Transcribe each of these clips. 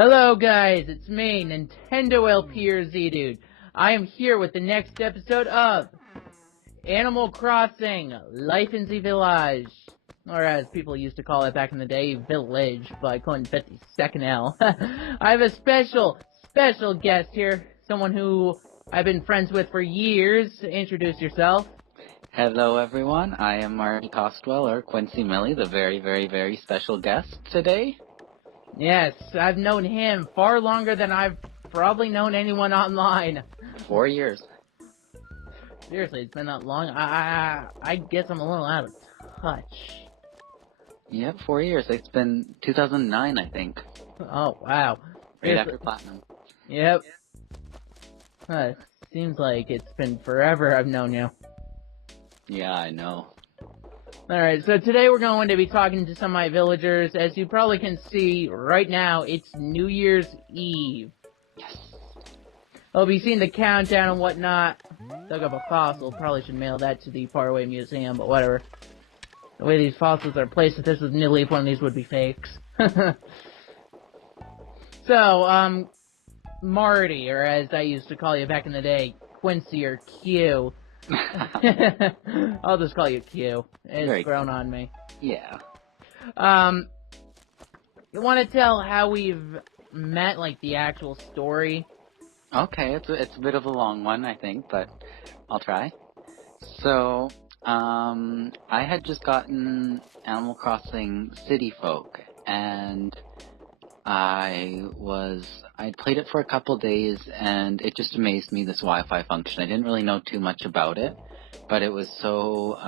Hello guys, it's me, Nintendo LP or Z-Dude. I am here with the next episode of Animal Crossing Life in Z-Village. Or as people used to call it back in the day, Village, but I couldn't fit the second L. I have a special guest here, someone who I've been friends with for years. Introduce yourself. Hello everyone, I am Marty Costwell, or Quincy Millie, the very special guest today. Yes, I've known him far longer than I've probably known anyone online. 4 years. Seriously, it's been that long. I guess I'm a little out of touch. Yep, 4 years. It's been 2009, I think. Oh, wow. Right after Platinum. Yep. Seems like it's been forever I've known you. Yeah, I know. Alright, so today we're going to be talking to some of my villagers. As you probably can see right now, it's New Year's Eve. Yes. I'll be seeing the countdown and whatnot. Dug up a fossil. Probably should mail that to the Faraway Museum, but whatever. The way these fossils are placed, if this was New Leaf, one of these would be fakes. So, Marty, or as I used to call you back in the day, Quincy or Q. I'll just call you Q. It's grown on me. Yeah. You want to tell how we've met, like, the actual story? Okay, it's a bit of a long one, I think, but I'll try. So, I had just gotten Animal Crossing City Folk, and I'd played it for a couple days, and it just amazed me, this Wi-Fi function. I didn't really know too much about it, but it was so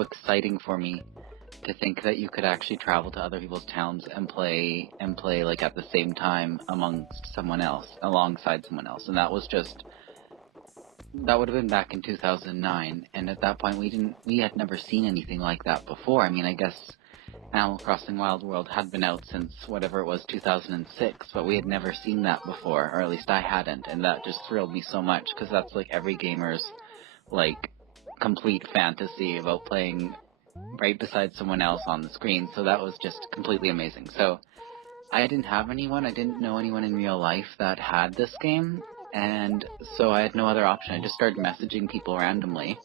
exciting for me to think that you could actually travel to other people's towns and play like at the same time alongside someone else, and that would have been back in 2009, and at that point we had never seen anything like that before. I mean, I guess Animal Crossing Wild World had been out since whatever it was, 2006, but we had never seen that before, or at least I hadn't, and that just thrilled me so much, because that's like every gamer's, like, complete fantasy about playing right beside someone else on the screen, so that was just completely amazing. So, I didn't have anyone, I didn't know anyone in real life that had this game, and so I had no other option. I just started messaging people randomly.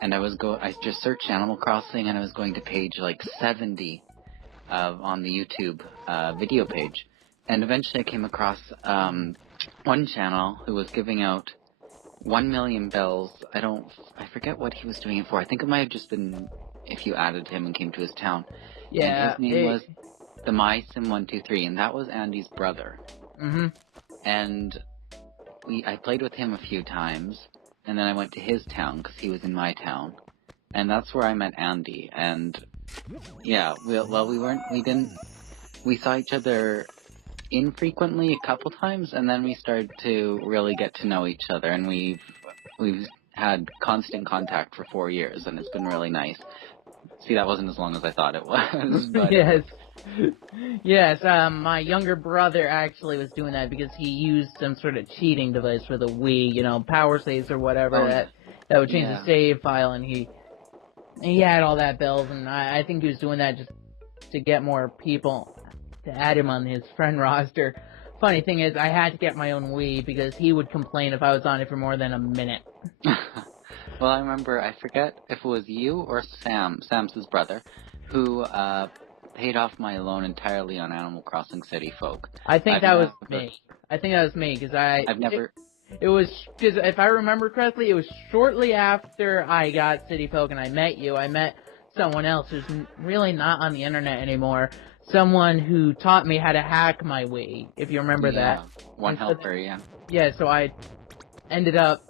And I just searched Animal Crossing, and I was going to page like 70 on the YouTube video page. And eventually I came across one channel who was giving out 1 million bells. I forget what he was doing it for. I think it might have just been if you added him and came to his town. Yeah. And his name was the MySim123, and that was Andy's brother. Mm-hmm. And I played with him a few times. And then I went to his town, because he was in my town. And that's where I met Andy. And, yeah, we saw each other infrequently a couple times, and then we started to really get to know each other. And we've had constant contact for 4 years, and it's been really nice. See, that wasn't as long as I thought it was. But yes. Yes, my younger brother actually was doing that because he used some sort of cheating device for the Wii, power saves or whatever, that would change the save file, and he had all that bells, and I think he was doing that just to get more people to add him on his friend roster. Funny thing is, I had to get my own Wii because he would complain if I was on it for more than a minute. Well, I remember, I forget if it was you or Sam's his brother, who paid off my loan entirely on Animal Crossing City Folk. I think that was me, because it was, because if I remember correctly, it was shortly after I got City Folk and I met you. I met someone else who's really not on the internet anymore. Someone who taught me how to hack my Wii, if you remember that. One helper, yeah. Yeah, so I ended up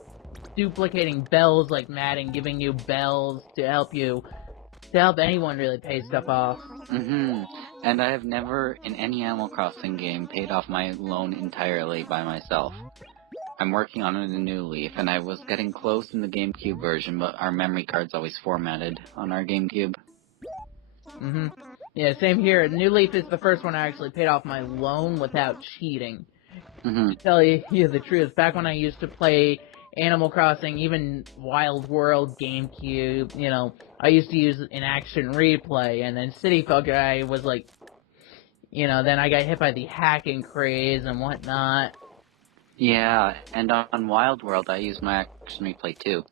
duplicating bells like mad and giving you bells to help anyone really pay stuff off. Mm-hmm. And I have never, in any Animal Crossing game, paid off my loan entirely by myself. I'm working on it in a New Leaf, and I was getting close in the GameCube version, but our memory card's always formatted on our GameCube. Mm-hmm. Yeah, same here. New Leaf is the first one I actually paid off my loan without cheating. Mm-hmm. To tell you the truth, back when I used to play Animal Crossing, even Wild World, GameCube, I used to use an action replay, and then City Folk, I was like, Then I got hit by the hacking craze and whatnot. Yeah, and on Wild World, I used my action replay too.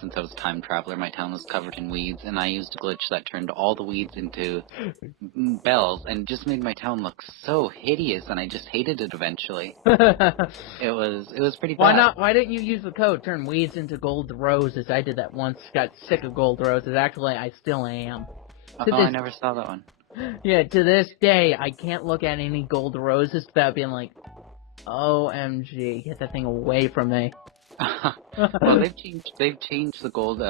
Since I was a time traveler, my town was covered in weeds, and I used a glitch that turned all the weeds into bells, and just made my town look so hideous, and I just hated it eventually. It was pretty bad. Why didn't you use the code, turn weeds into gold roses? I did that once, got sick of gold roses. Actually, I still am. I never saw that one. Yeah, to this day, I can't look at any gold roses without being like, OMG, get that thing away from me. Well, they've changed the gold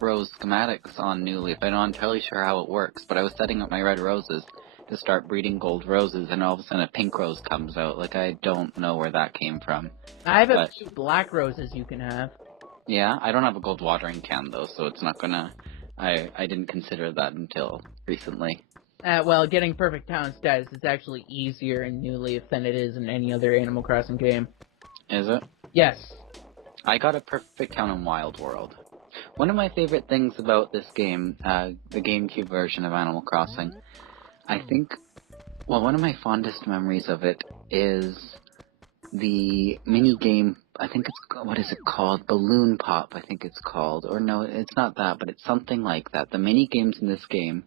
rose schematics on New Leaf. I'm not entirely sure how it works, but I was setting up my red roses to start breeding gold roses, and all of a sudden a pink rose comes out. Like, I don't know where that came from. I have a few black roses you can have. Yeah, I don't have a gold watering can though, so it's not gonna. I didn't consider that until recently. Well, getting perfect town status is actually easier in New Leaf than it is in any other Animal Crossing game. Is it? Yes. I got a perfect town in Wild World. One of my favorite things about this game, the GameCube version of Animal Crossing, I think, one of my fondest memories of it is the mini game. I think what is it called? Balloon Pop, I think it's called. Or no, it's not that, but it's something like that. The mini games in this game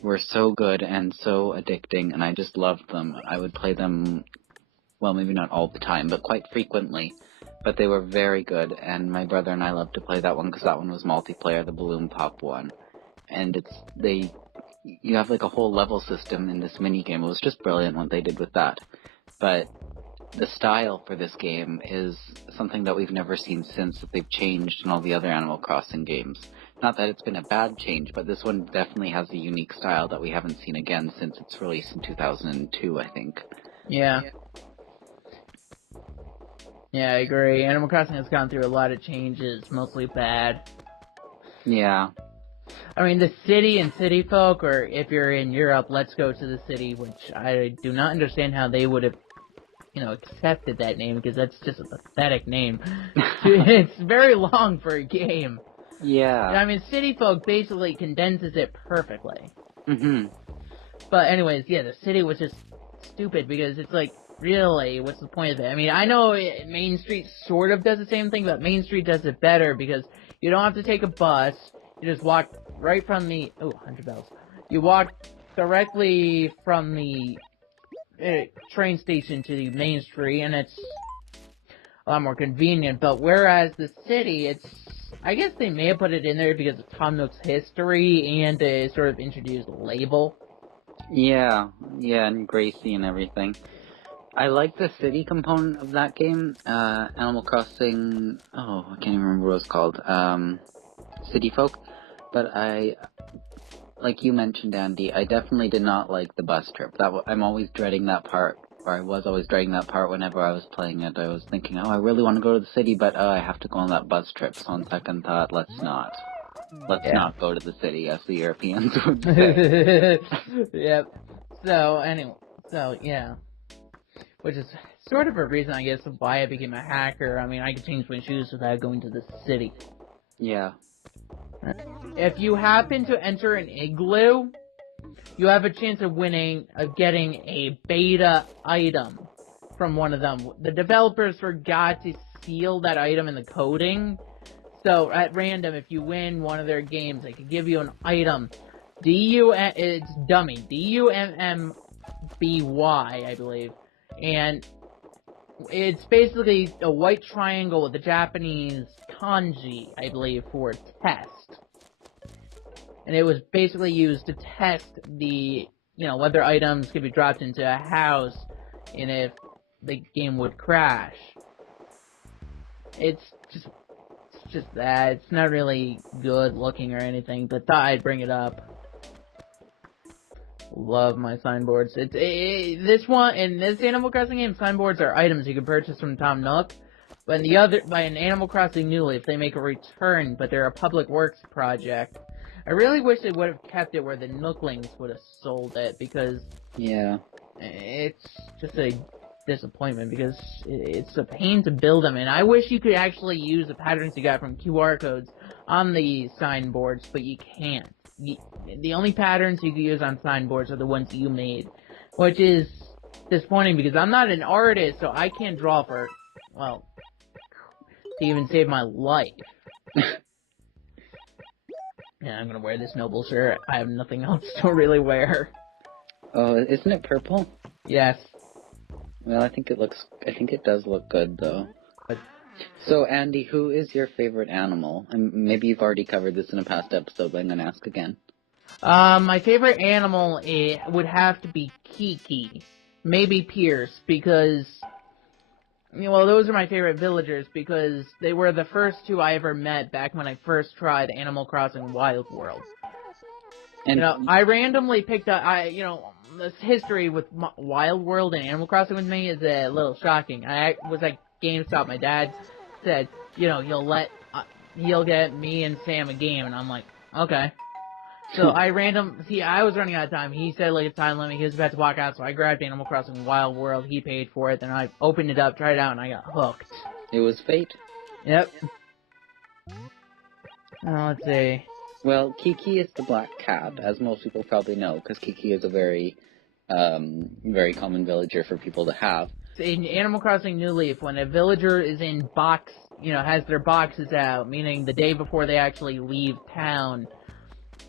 were so good and so addicting, and I just loved them. I would play them, well, maybe not all the time, but quite frequently. But they were very good, and my brother and I loved to play that one because that one was multiplayer, the Balloon Pop one. And you have like a whole level system in this mini game. It was just brilliant what they did with that. But the style for this game is something that we've never seen since that they've changed in all the other Animal Crossing games. Not that it's been a bad change, but this one definitely has a unique style that we haven't seen again since its release in 2002, I think. Yeah. Yeah, I agree. Animal Crossing has gone through a lot of changes, mostly bad. Yeah. I mean, the city and city folk, or if you're in Europe, let's go to the city, which I do not understand how they would have, accepted that name, because that's just a pathetic name. It's very long for a game. Yeah. I mean, city folk basically condenses it perfectly. Mm-hmm. But anyways, yeah, the city was just stupid, because it's like, really, what's the point of it? I mean, I know Main Street sort of does the same thing, but Main Street does it better, because you don't have to take a bus, you just walk right from the, 100 bells. You walk directly from the train station to the main street, and it's a lot more convenient. But whereas the city, I guess they may have put it in there because of Tom Nook's history and a sort of introduced label. Yeah, and Gracie and everything. I like the city component of that game, Animal Crossing, I can't even remember what it was called, City Folk, but like you mentioned, Andy, I definitely did not like the bus trip. I'm always dreading that part, or I was always dreading that part whenever I was playing it. I was thinking, I really want to go to the city, but I have to go on that bus trip, so on second thought, let's not. Let's not go to the city, as the Europeans would say. Yep. Yeah. Which is sort of a reason, I guess, of why I became a hacker. I mean, I could change my shoes without going to the city. Yeah. If you happen to enter an igloo, you have a chance of getting a beta item from one of them. The developers forgot to seal that item in the coding, so at random, if you win one of their games, they could give you an item. It's dummy. Dummy, I believe. And it's basically a white triangle with the Japanese kanji, I believe, for test. And it was basically used to test whether items could be dropped into a house and if the game would crash. It's just that. It's not really good looking or anything, but thought I'd bring it up. Love my signboards. This Animal Crossing game, signboards are items you can purchase from Tom Nook. But by an Animal Crossing New Leaf, they make a return, but they're a public works project. I really wish they would have kept it where the Nooklings would have sold it, because it's just a disappointment, because it's a pain to build them, and I wish you could actually use the patterns you got from QR codes on the signboards, but you can't. The only patterns you can use on signboards are the ones you made. which is disappointing because I'm not an artist, so I can't draw for, well, to even save my life. Yeah, I'm gonna wear this noble shirt. I have nothing else to really wear. Oh, isn't it purple? Yes. Well, I think it does look good, though. So, Andy, who is your favorite animal? And maybe you've already covered this in a past episode, but I'm gonna ask again. My favorite animal would have to be Kiki. Maybe Pierce, because, well, those are my favorite villagers, because they were the first two I ever met back when I first tried Animal Crossing Wild World. And, I randomly picked up, this history with Wild World and Animal Crossing with me is a little shocking. I was at GameStop, my dad said, he'll get me and Sam a game, and I'm like, okay. So I was running out of time. He said, like, a time limit. He was about to walk out, so I grabbed Animal Crossing Wild World. He paid for it. Then I opened it up, tried it out, and I got hooked. It was fate. Yep. Let's see. Well, Kiki is the black cat, as most people probably know, because Kiki is a very, very common villager for people to have. In Animal Crossing New Leaf, when a villager is in has their boxes out, meaning the day before they actually leave town,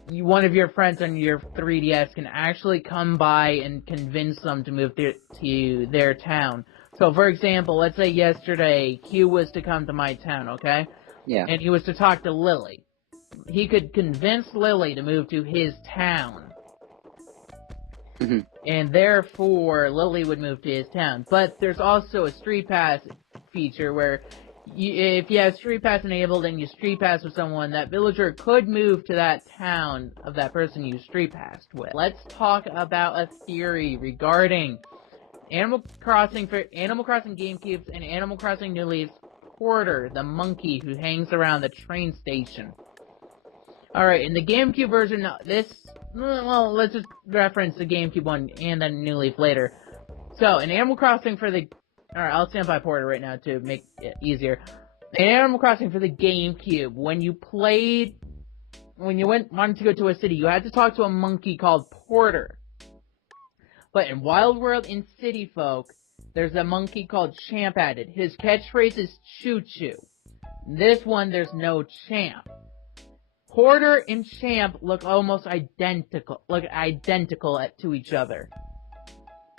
one of your friends on your 3DS can actually come by and convince them to move to their town. So, for example, let's say yesterday, Q was to come to my town, okay? Yeah. And he was to talk to Lily. He could convince Lily to move to his town. Mm-hmm. And therefore, Lily would move to his town. But there's also a Street Pass feature where if you have Street Pass enabled and you Street Pass with someone, that villager could move to that town of that person you Street Passed with. Let's talk about a theory regarding Animal Crossing GameCubes and Animal Crossing New Leaf's Porter, the monkey who hangs around the train station. Alright, in the GameCube version, let's just reference the GameCube one and then New Leaf later. So, in Animal Crossing Alright, I'll stand by Porter right now to make it easier. In Animal Crossing for the GameCube, when you wanted to go to a city, you had to talk to a monkey called Porter. But in Wild World and City Folk, there's a monkey called Champ added. His catchphrase is Choo Choo. This one, there's no Champ. Porter and Champ look almost identical to each other.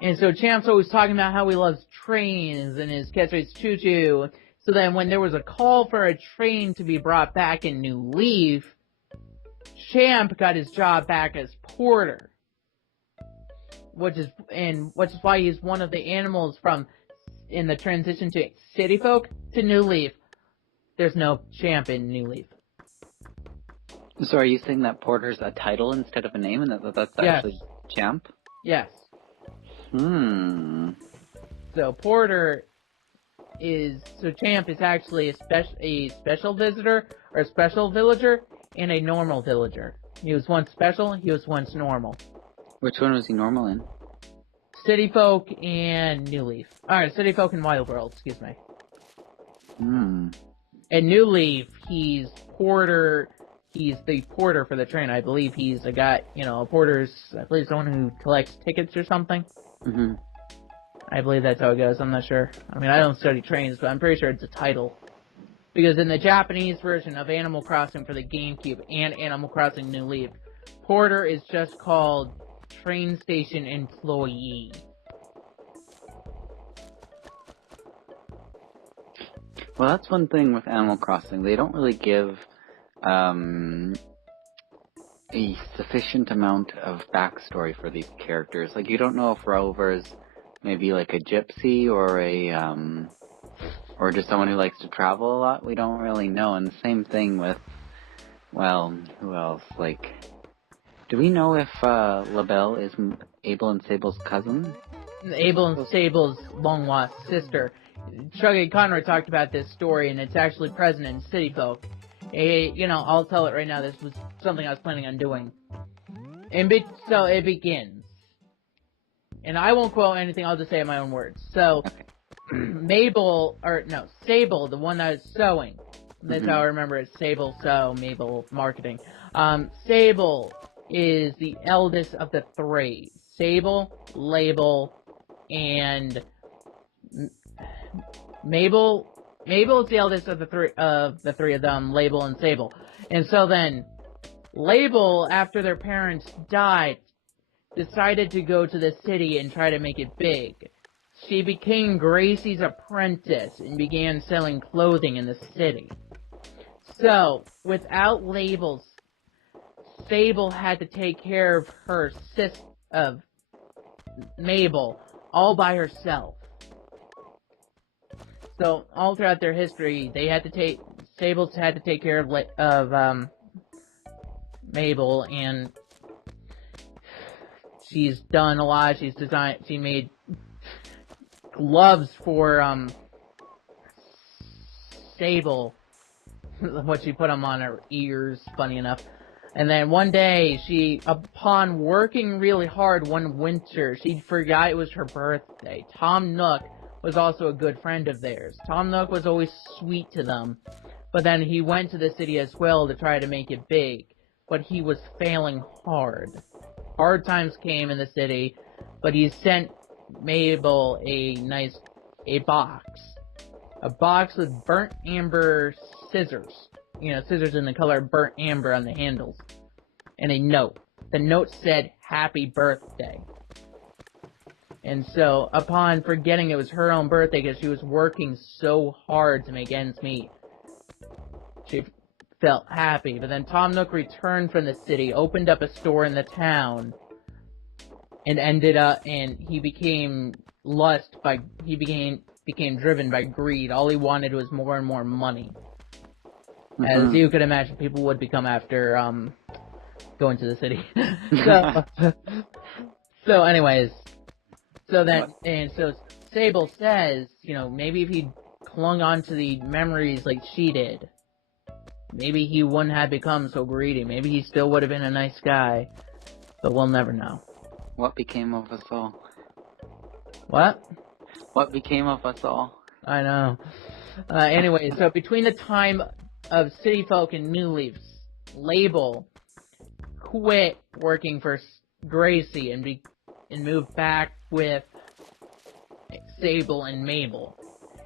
And so Champ's always talking about how he loves trains and his catchphrase Choo Choo. So then when there was a call for a train to be brought back in New Leaf, Champ got his job back as Porter. Which is why he's one of the animals in the transition to City Folk to New Leaf. There's no Champ in New Leaf. So are you saying that Porter's a title instead of a name, and that's actually Champ? Yes. So Champ is actually a special visitor, or a special villager, and a normal villager. He was once special, he was once normal. Which one was he normal in? City Folk and New Leaf. Alright, City Folk and Wild World, excuse me. In New Leaf, he's Porter. He's the porter for the train. I believe he's a guy, a porter's, I believe, someone who collects tickets or something. Mm-hmm. I believe that's how it goes. I'm not sure. I mean, I don't study trains, but I'm pretty sure it's a title. Because in the Japanese version of Animal Crossing for the GameCube and Animal Crossing New Leaf, porter is just called train station employee. Well, that's one thing with Animal Crossing. They don't really give a sufficient amount of backstory for these characters. Like, you don't know if Rover's maybe like a gypsy or or just someone who likes to travel a lot. We don't really know. And the same thing with, well, who else? Like, do we know if LaBelle is Abel and Sable's cousin? Abel and Sable's long-lost sister. Shuggy Conroy talked about this story, and it's actually present in City Folk. I'll tell it right now. This was something I was planning on doing. So it begins. And I won't quote anything, I'll just say it in my own words. So, Sable, the one that is sewing. That's how I remember it. Sable, sew, Mabel, marketing. Sable is the eldest of the Thrays. Sable, Label, and Mabel. Mabel is the eldest of the three of them, Label and Sable. And so then, Label, after their parents died, decided to go to the city and try to make it big. She became Gracie's apprentice and began selling clothing in the city. So, without Labels, Sable had to take care of her of Mabel all by herself. So all throughout their history, Sables had to take care of Mabel, and she's done a lot. She made gloves for Sable, what she put them on her ears, funny enough. And then one day, upon working really hard one winter, she forgot it was her birthday. Tom Nook was also a good friend of theirs. Tom Nook was always sweet to them, but then he went to the city as well to try to make it big, but he was failing hard. Hard times came in the city, but he sent Mabel a box with burnt amber scissors. Scissors in the color burnt amber on the handles. And a note. The note said, "Happy birthday." And so, upon forgetting it was her own birthday because she was working so hard to make ends meet, she felt happy. But then Tom Nook returned from the city, opened up a store in the town, and he became became driven by greed. All he wanted was more and more money. As you could imagine, people would become after, going to the city. So anyways, so Sable says, maybe if he clung on to the memories like she did, maybe he wouldn't have become so greedy. Maybe he still would have been a nice guy, but we'll never know. What became of us all? What? What became of us all? I know. Anyway, so between the time of City Folk and New Leafs, Label quit working for Gracie and moved back with Sable and Mabel.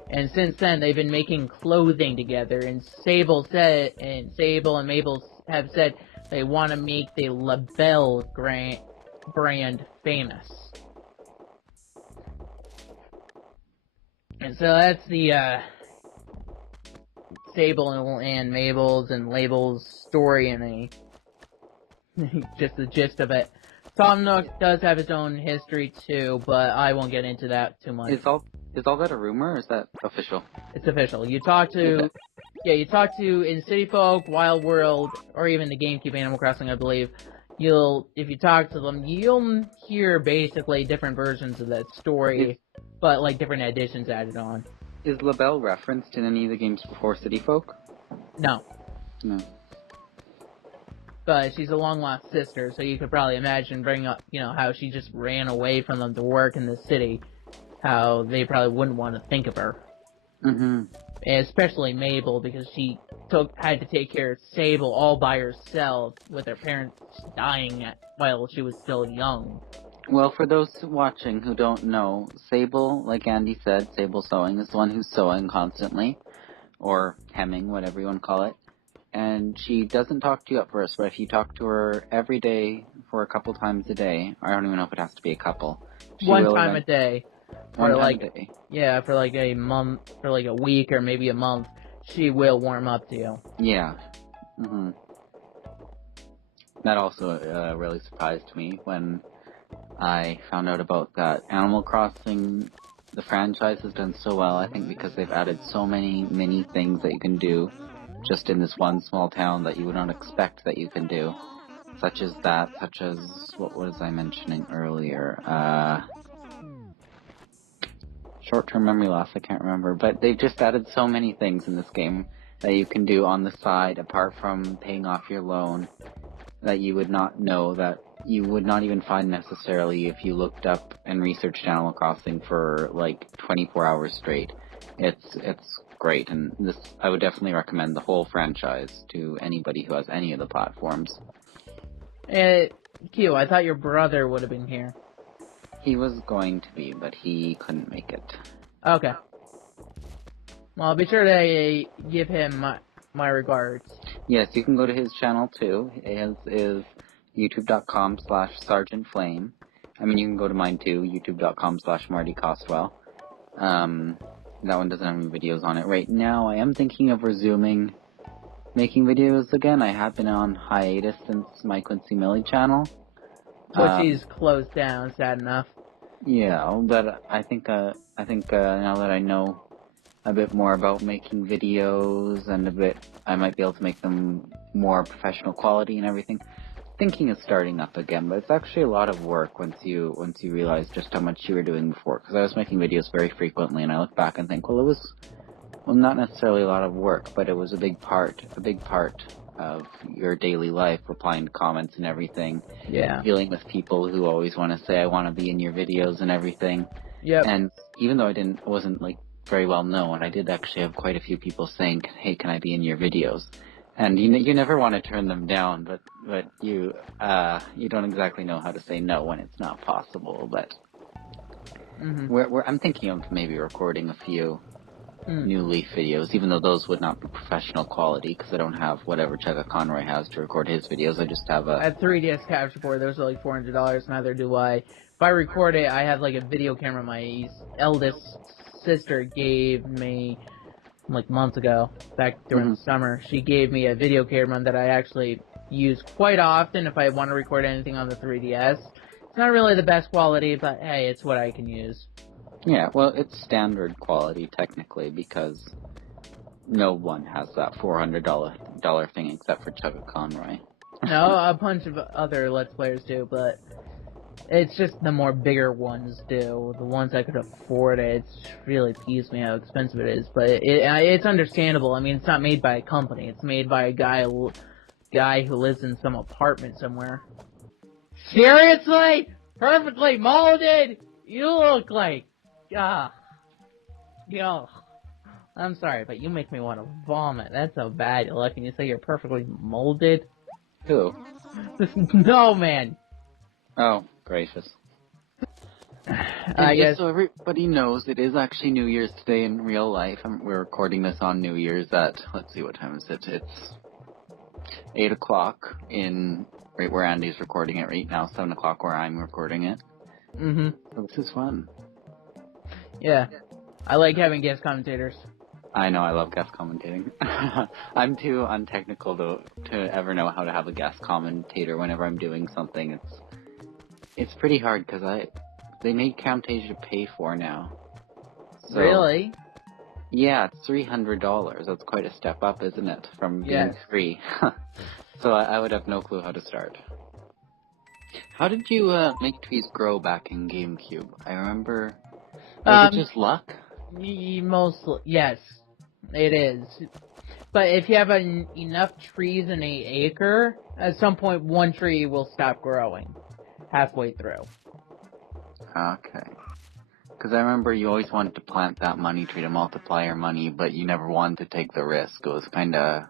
And since then, they've been making clothing together. And Sable and Mabel have said they want to make the LaBelle brand famous. And so that's the Sable and Mabel's and Label's story in just the gist of it. Tom Nook does have his own history too, but I won't get into that too much. Is all that a rumor, or is that official? It's official. You talk to in City Folk, Wild World, or even the GameCube Animal Crossing, I believe. If you talk to them, you'll hear basically different versions of that story, but like different additions added on. Is LaBelle referenced in any of the games before City Folk? No. No. But she's a long-lost sister, so you could probably imagine bring up, how she just ran away from them to work in the city, how they probably wouldn't want to think of her. Mm-hmm. Especially Mabel, because she had to take care of Sable all by herself, with her parents dying while she was still young. Well, for those watching who don't know, Sable, like Andy said, Sable Sewing is the one who's sewing constantly, or hemming, whatever you want to call it. And she doesn't talk to you at first, but if you talk to her every day for a couple times a day, I don't even know if it has to be a couple. One time a day. One time a day. Yeah, for like a month, for like a week, or maybe a month, she will warm up to you. Yeah. Mm-hmm. That also really surprised me when I found out about that. Animal Crossing, the franchise has done so well, I think, because they've added so many things that you can do just in this one small town that you would not expect that you can do. Such as, what was I mentioning earlier? Short-term memory loss, I can't remember. But they've just added so many things in this game that you can do on the side, apart from paying off your loan, that you would not know, that you would not even find necessarily if you looked up and researched Animal Crossing for like 24 hours straight. It's great, and I would definitely recommend the whole franchise to anybody who has any of the platforms. Q, I thought your brother would have been here. He was going to be, but he couldn't make it. Okay. Well, I'll be sure to give him my regards. Yes, you can go to his channel too. His is youtube.com/sergeantflame. I mean, you can go to mine too, youtube.com/MartyCostwell. That one doesn't have any videos on it. Right now, I am thinking of resuming making videos again. I have been on hiatus since my Quincy Millie channel. Which he's closed down, sad enough. Yeah, but I think now that I know a bit more about making videos and I might be able to make them more professional quality and everything. Thinking of starting up again, but it's actually a lot of work once you realize just how much you were doing before. Because I was making videos very frequently, and I look back and think, well, it was not necessarily a lot of work, but it was a big part of your daily life, replying to comments and everything. Yeah. Dealing with people who always want to say, I want to be in your videos and everything. Yep. And even though wasn't like very well known, I did actually have quite a few people saying, hey, can I be in your videos? And you never want to turn them down, but you don't exactly know how to say no when it's not possible. But I'm thinking of maybe recording a few New Leaf videos, even though those would not be professional quality because I don't have whatever Chugga Conroy has to record his videos. I just have I have 3DS capture board. Those are like $400. Neither do I. If I record it, I have like a video camera my eldest sister gave me like months ago, back during the summer. She gave me a video camera that I actually use quite often if I want to record anything on the 3DS. It's not really the best quality, but hey, it's what I can use. Yeah, well, it's standard quality technically because no one has that $400 thing except for Chugga Conroy. No, a bunch of other Let's Players do, but it's just the more bigger ones do. The ones that could afford it, it really peeves me how expensive it is. But it's understandable. I mean, it's not made by a company. It's made by a guy who lives in some apartment somewhere. Seriously? Perfectly molded? You look like... Yo. I'm sorry, but you make me want to vomit. That's so bad. You look and you say you're perfectly molded? Who? No, man. Oh, gracious. I guess. So everybody knows it is actually New Year's today in real life. We're recording this on New Year's at, let's see, what time is it? It's 8 o'clock right where Andy's recording it right now, 7 o'clock where I'm recording it. So this is fun. Yeah. I like having guest commentators. I know, I love guest commentating. I'm too untechnical to ever know how to have a guest commentator whenever I'm doing something. It's pretty hard because they made Camtasia pay for now. So, really? Yeah, it's $300. That's quite a step up, isn't it? From being free. So I would have no clue how to start. How did you make trees grow back in GameCube? I remember... Was it just luck? Mostly, yes. It is. But if you have enough trees in an acre, at some point one tree will stop growing. Halfway through. Okay. Because I remember you always wanted to plant that money tree to multiply your money, but you never wanted to take the risk. It was kind of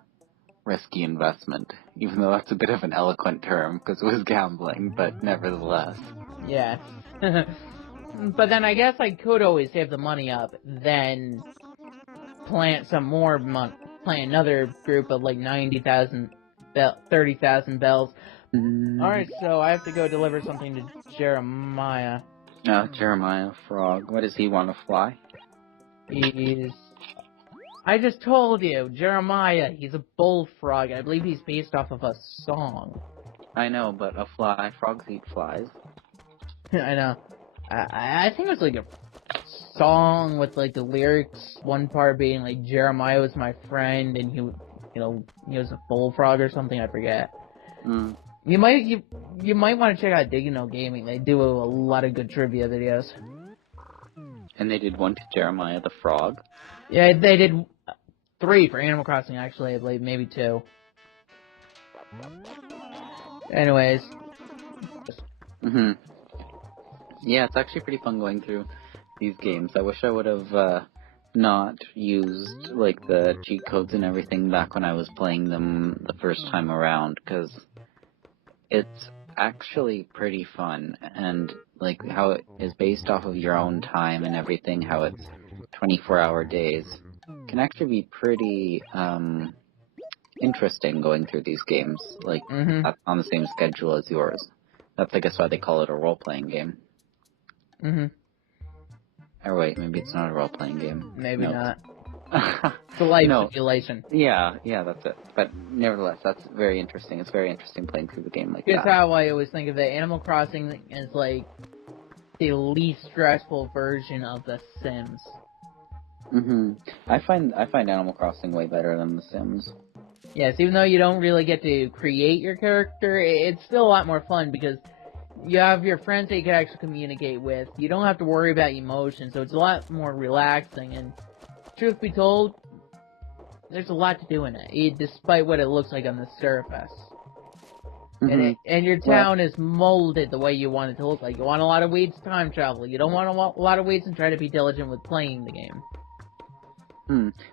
risky investment, even though that's a bit of an eloquent term, because it was gambling, but nevertheless. Yeah. But then I guess I could always save the money up, then plant some more money, plant another group of like 30,000 bells. Alright, so I have to go deliver something to Jeremiah. Jeremiah Frog. What does he want to fly? I just told you, Jeremiah, he's a bullfrog. I believe he's based off of a song. I know, but frogs eat flies. I know. I think it was like a song with like the lyrics, one part being like Jeremiah was my friend and he was a bullfrog or something, I forget. You might want to check out Digino Gaming. They do a lot of good trivia videos. And they did one to Jeremiah the Frog? Yeah, they did 3 for Animal Crossing, actually, I believe, maybe 2. Anyways. Yeah, it's actually pretty fun going through these games. I wish I would have not used like the cheat codes and everything back when I was playing them the first time around, because it's actually pretty fun, and like how it is based off of your own time and everything, how it's 24-hour days, can actually be pretty interesting going through these games, like on the same schedule as yours. That's, I guess, why they call it a role-playing game. Or wait, maybe it's not a role-playing game. Maybe not. It's a life simulation. Yeah, that's it. But nevertheless, that's very interesting. It's very interesting playing through the game like that. That's how I always think of it. Animal Crossing is like the least stressful version of The Sims. I find Animal Crossing way better than The Sims. Yes, even though you don't really get to create your character, it's still a lot more fun because you have your friends that you can actually communicate with. You don't have to worry about emotions, so it's a lot more relaxing. And truth be told, there's a lot to do in it, despite what it looks like on the surface. And your town is molded the way you want it to look like. You want a lot of ways to time travel. You don't want a lot of ways to try to be diligent with playing the game.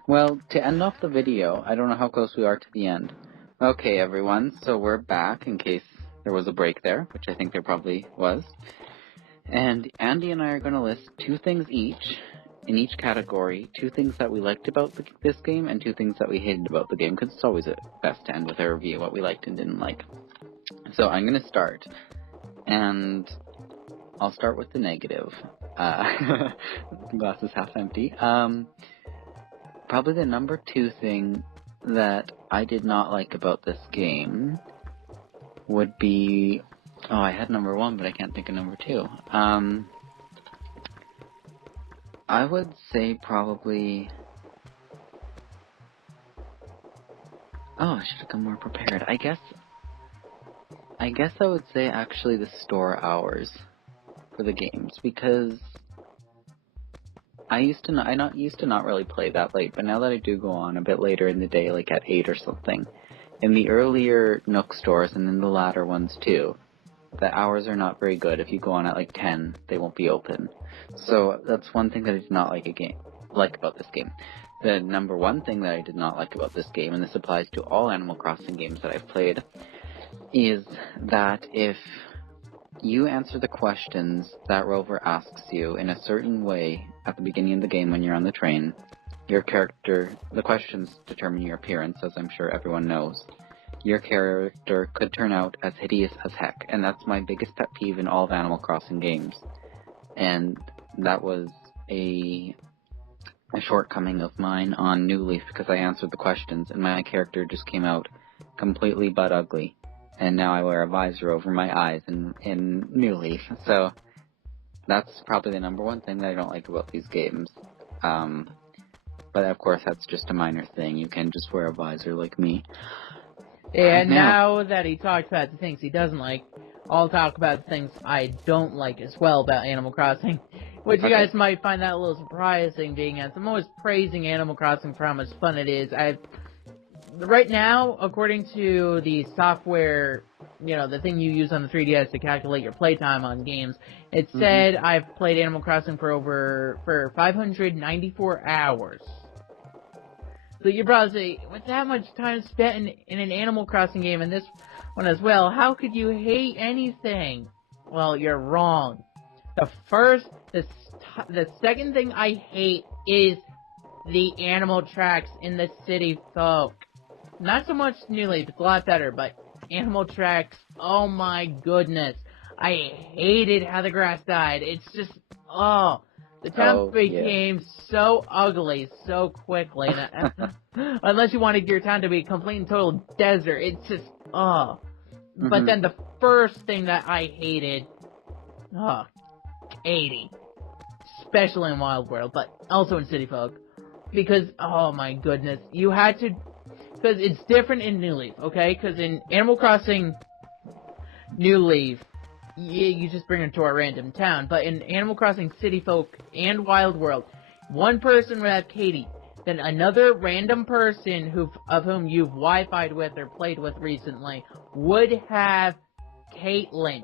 Well, to end off the video, I don't know how close we are to the end. Okay, everyone, so we're back in case there was a break there, which I think there probably was. And Andy and I are going to list 2 things each, in each category, 2 things that we liked about this game and 2 things that we hated about the game, because it's always best to end with a review of what we liked and didn't like. So I'm going to start, and I'll start with the negative. The glass is half empty. Probably the number 2 thing that I did not like about this game would be... Oh, I had number 1, but I can't think of number 2. I would say probably... Oh, I should have come more prepared. I guess I would say actually the store hours for the games, because I used to not really play that late, but now that I do go on a bit later in the day, like at 8 or something, in the earlier Nook stores and in the latter ones too, the hours are not very good. If you go on at like 10, they won't be open. So that's one thing that I did not like about this game. The number 1 thing that I did not like about this game, and this applies to all Animal Crossing games that I've played, is that if you answer the questions that Rover asks you in a certain way at the beginning of the game when you're on the train, the questions determine your appearance, as I'm sure everyone knows. Your character could turn out as hideous as heck, and that's my biggest pet peeve in all of Animal Crossing games. And that was a shortcoming of mine on New Leaf, because I answered the questions and my character just came out completely butt ugly. And now I wear a visor over my eyes in New Leaf. So that's probably the number 1 thing that I don't like about these games. But of course, that's just a minor thing. You can just wear a visor like me. Yeah, now that he talked about the things he doesn't like, I'll talk about the things I don't like as well about Animal Crossing. Which you guys might find that a little surprising, being as I'm always praising Animal Crossing for how much fun it is. Right now, according to the software, the thing you use on the 3DS to calculate your playtime on games, it said I've played Animal Crossing for 594 hours. So you're probably saying, with that much time spent in an Animal Crossing game, and this one as well, how could you hate anything? Well, you're wrong. The second thing I hate is the animal tracks in the City Folk. Not so much New Leaf, it's a lot better, but animal tracks, oh my goodness. I hated how the grass died. It's just, the town became so ugly so quickly. Unless you wanted your town to be a complete and total desert, it's just, But then the first thing that I hated, Katie. Especially in Wild World, but also in City Folk. Because, oh my goodness, you had to... Because it's different in New Leaf, okay? Because in Animal Crossing New Leaf, you just bring her to a random town. But in Animal Crossing City Folk and Wild World, one person would have Katie. Then another random person of whom you've Wi-Fi'd with or played with recently would have Caitlin,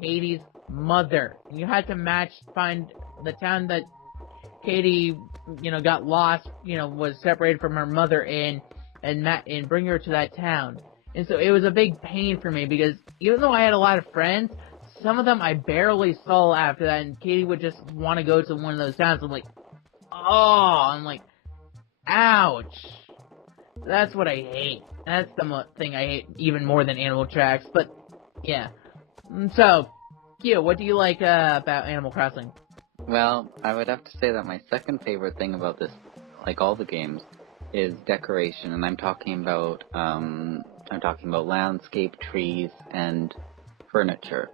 Katie's mother. You had to find the town that Katie, got lost, was separated from her mother in, and bring her to that town. And so it was a big pain for me because even though I had a lot of friends, some of them I barely saw after that, and Katie would just want to go to one of those towns. I'm like, oh, I'm like, ouch. That's what I hate. That's the thing I hate even more than Animal Tracks, but yeah. So, Q, what do you like about Animal Crossing? Well, I would have to say that my second favorite thing about this, like all the games, is decoration, and I'm talking about landscape, trees, and furniture.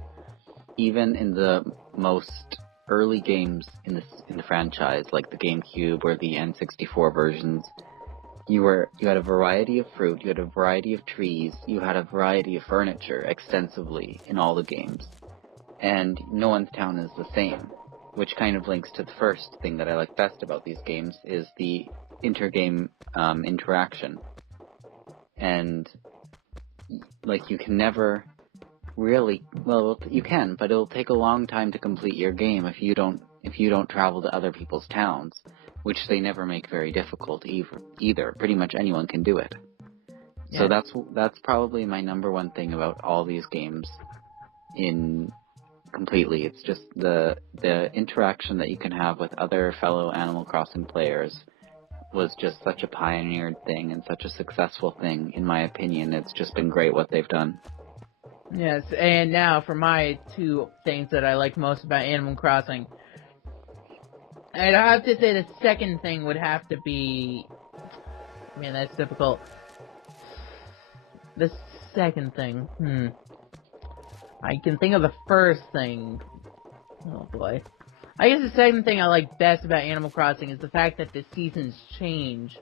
Even in the most early games in the franchise, like the GameCube or the N64 versions, you had a variety of fruit, you had a variety of trees, you had a variety of furniture extensively in all the games, and no one's town is the same. Which kind of links to the first thing that I like best about these games is the intergame interaction. And, like, you can never really, well, you can, but it'll take a long time to complete your game if you don't travel to other people's towns, which they never make very difficult either. Pretty much anyone can do it. Yeah. So that's probably my number one thing about all these games completely. It's just the interaction that you can have with other fellow Animal Crossing players was just such a pioneered thing and such a successful thing, in my opinion. It's just been great what they've done. Yes, and now for my two things that I like most about Animal Crossing. I'd have to say the second thing would have to be... Man, that's difficult. The second thing, I can think of the first thing. Oh boy. I guess the second thing I like best about Animal Crossing is the fact that the seasons change.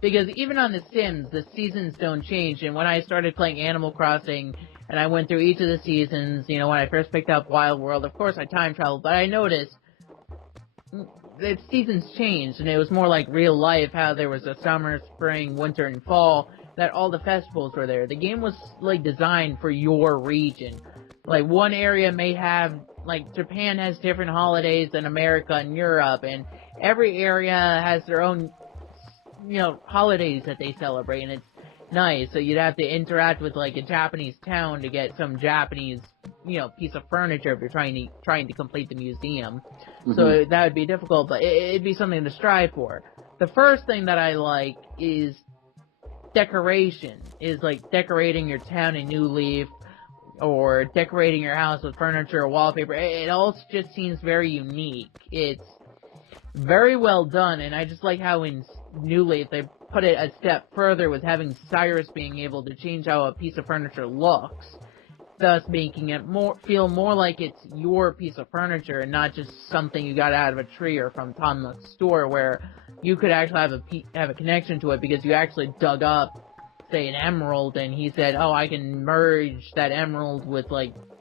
Because even on The Sims, the seasons don't change, and when I started playing Animal Crossing, and I went through each of the seasons, when I first picked up Wild World, of course I time traveled, but I noticed the seasons changed, and it was more like real life, how there was a summer, spring, winter, and fall, that all the festivals were there. The game was, designed for your region. One area may have, Japan has different holidays than America and Europe, and every area has their own, holidays that they celebrate, and it's nice. So you'd have to interact with, a Japanese town to get some Japanese, piece of furniture if you're trying to complete the museum. Mm-hmm. So that would be difficult, but it'd be something to strive for. The first thing that I like is decoration, decorating your town in New Leaf, or decorating your house with furniture or wallpaper. It all just seems very unique. It's very well done, and I just like how in New Leaf they put it a step further with having Cyrus being able to change how a piece of furniture looks, thus making it feel more like it's your piece of furniture and not just something you got out of a tree or from Tom's store, where you could actually have a connection to it because you actually dug up, say, an emerald, and he said, oh, I can merge that emerald with,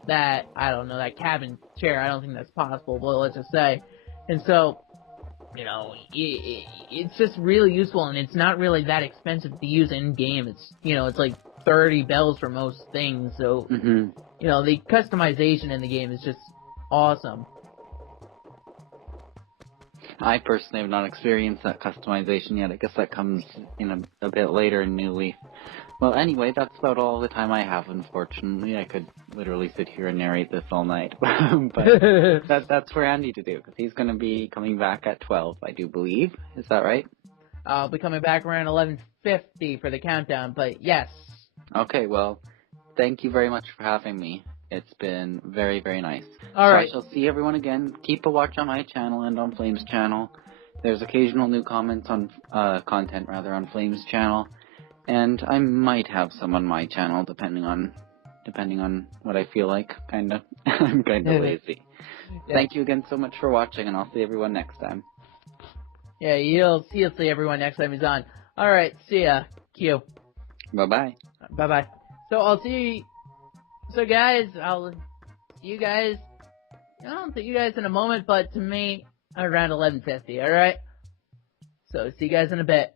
that, I don't know, that cabin chair. I don't think that's possible, but let's just say. And so, it's just really useful, and it's not really that expensive to use in-game. It's, it's 30 bells for most things, so, the customization in the game is just awesome. I personally have not experienced that customization yet. I guess that comes in a bit later in New Leaf. Well, anyway, that's about all the time I have, unfortunately. I could literally sit here and narrate this all night. But that's for Andy to do, because he's going to be coming back at 12, I do believe. Is that right? I'll be coming back around 11:50 for the countdown, but yes. Okay, well, thank you very much for having me. It's been very, very nice. All right. I shall see everyone again. Keep a watch on my channel and on Flame's channel. There's occasional new content on Flame's channel, and I might have some on my channel depending on what I feel like. Kinda. I'm kinda lazy. Yeah. Thank you again so much for watching, and I'll see everyone next time. Yeah, you'll see everyone next time he's on. All right, see ya. Q. Bye-bye. Bye-bye. So I'll see you. So guys, I'll see you guys. I don't see you guys in a moment, but to me, around 11:50. All right. So see you guys in a bit.